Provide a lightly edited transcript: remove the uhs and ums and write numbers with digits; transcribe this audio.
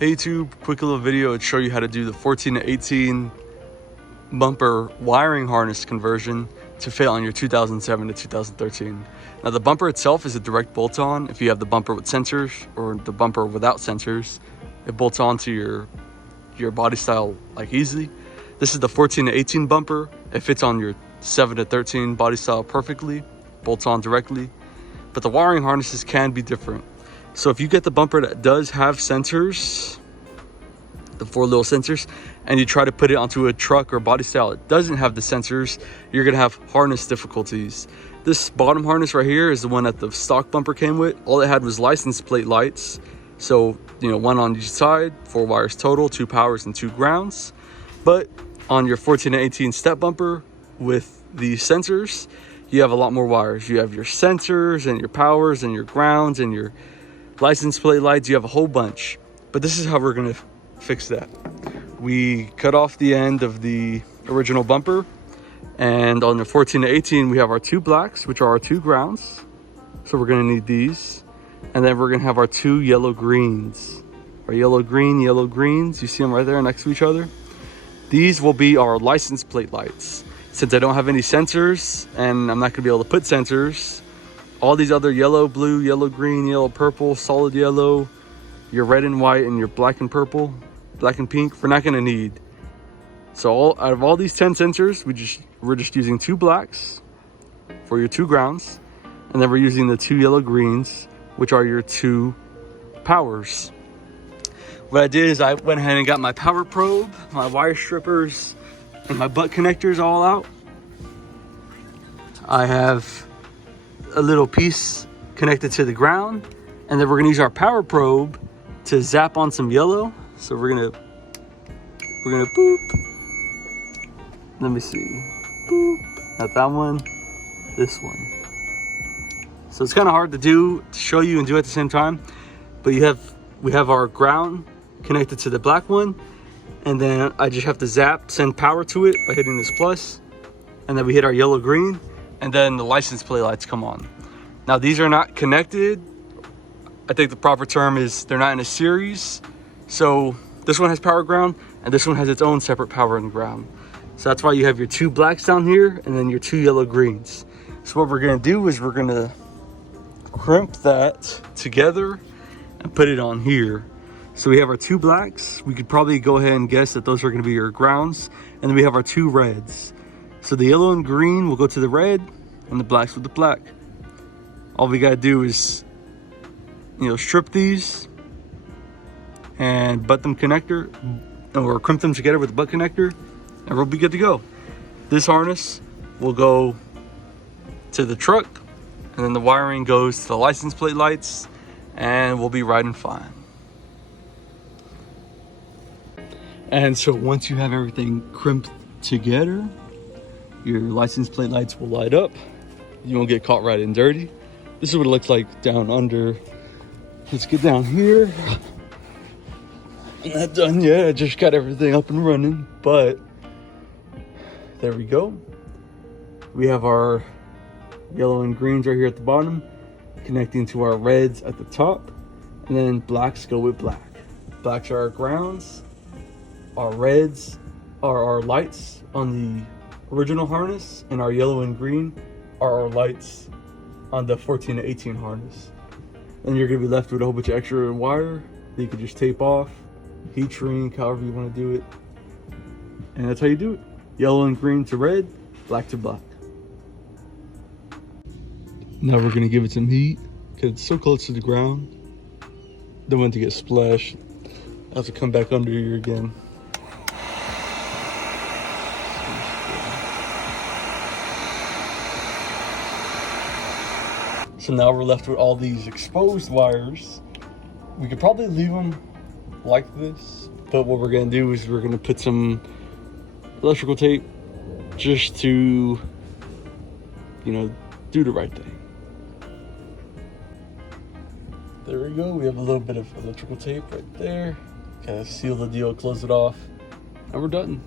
Hey YouTube, quick little video to show you how to do the 14 to 18 bumper wiring harness conversion to fit on your 2007 to 2013. Now the bumper itself is a direct bolt-on. If you have the bumper with sensors or the bumper without sensors, it bolts on to your body style like easily. This is the 14 to 18 bumper. It fits on your 7 to 13 body style perfectly, bolts on directly. But the wiring harnesses can be different. So if you get the bumper that does have sensors, the 4 little sensors, and you try to put it onto a truck or body style that doesn't have the sensors, you're gonna have harness difficulties. This bottom harness right here is the one that the stock bumper came with. All it had was license plate lights. So, you know, 1 on each side, 4 wires total, 2 powers and 2 grounds. But on your 14 to 18 step bumper with the sensors, you have a lot more wires. You have your sensors and your powers and your grounds and your license plate lights. You have a whole bunch. But this is how we're gonna fix that. We cut off the end of the original bumper, and on the 14 to 18 we have our 2 blacks, which are our 2 grounds. So we're gonna need these, and then we're gonna have our 2 yellow greens. Our yellow greens, you see them right there next to each other. These will be our license plate lights. Since I don't have any sensors and I'm not gonna be able to put sensors, all these other yellow, blue, yellow, green, yellow, purple, solid yellow, your red and white, and your black and purple, black and pink, we're not gonna need. So out of all these 10 sensors, we're just using 2 blacks for your 2 grounds, and then we're using the 2 yellow greens, which are your 2 powers. What I did is I went ahead and got my power probe, my wire strippers, and my butt connectors all out. I have a little piece connected to the ground, and then we're gonna use our power probe to zap on some yellow. So we're gonna boop. Let me see. Boop. Not that one, this one. So it's kind of hard to show you and do at the same time. But we have our ground connected to the black one, and then I just have to send power to it by hitting this plus, and then we hit our yellow green, and then the license plate lights come on. Now these are not connected. I think the proper term is they're not in a series. So this one has power ground, and this one has its own separate power and ground. So that's why you have your 2 blacks down here, and then your 2 yellow greens. So what we're gonna do is we're gonna crimp that together and put it on here. So we have our 2 blacks. We could probably go ahead and guess that those are gonna be your grounds. And then we have our 2 reds. So the yellow and green will go to the red, and the blacks with the black. All we gotta do is, you know, strip these and butt them connector, or crimp them together with the butt connector, and we'll be good to go. This harness will go to the truck, and then the wiring goes to the license plate lights, and we'll be riding fine. And so once you have everything crimped together, your license plate lights will light up. You won't get caught right in dirty. This is what it looks like down under. Let's get down here. I'm not done yet. I just got everything up and running, but there we go. We have our yellow and greens right here at the bottom, connecting to our reds at the top, and then blacks go with black. Blacks are our grounds. Our reds are our lights on the original harness, and our yellow and green are our lights on the 14 to 18 harness. And you're gonna be left with a whole bunch of extra wire that you can just tape off, heat shrink, however you want to do it. And that's how you do it. Yellow and green to red, black to black. Now we're gonna give it some heat because it's so close to the ground. Don't want it to get splashed. I have to come back under here again. So now we're left with all these exposed wires. We could probably leave them like this, but what we're gonna do is we're gonna put some electrical tape just to, you know, do the right thing. There we go. We have a little bit of electrical tape right there. Kind of seal the deal, close it off, and we're done.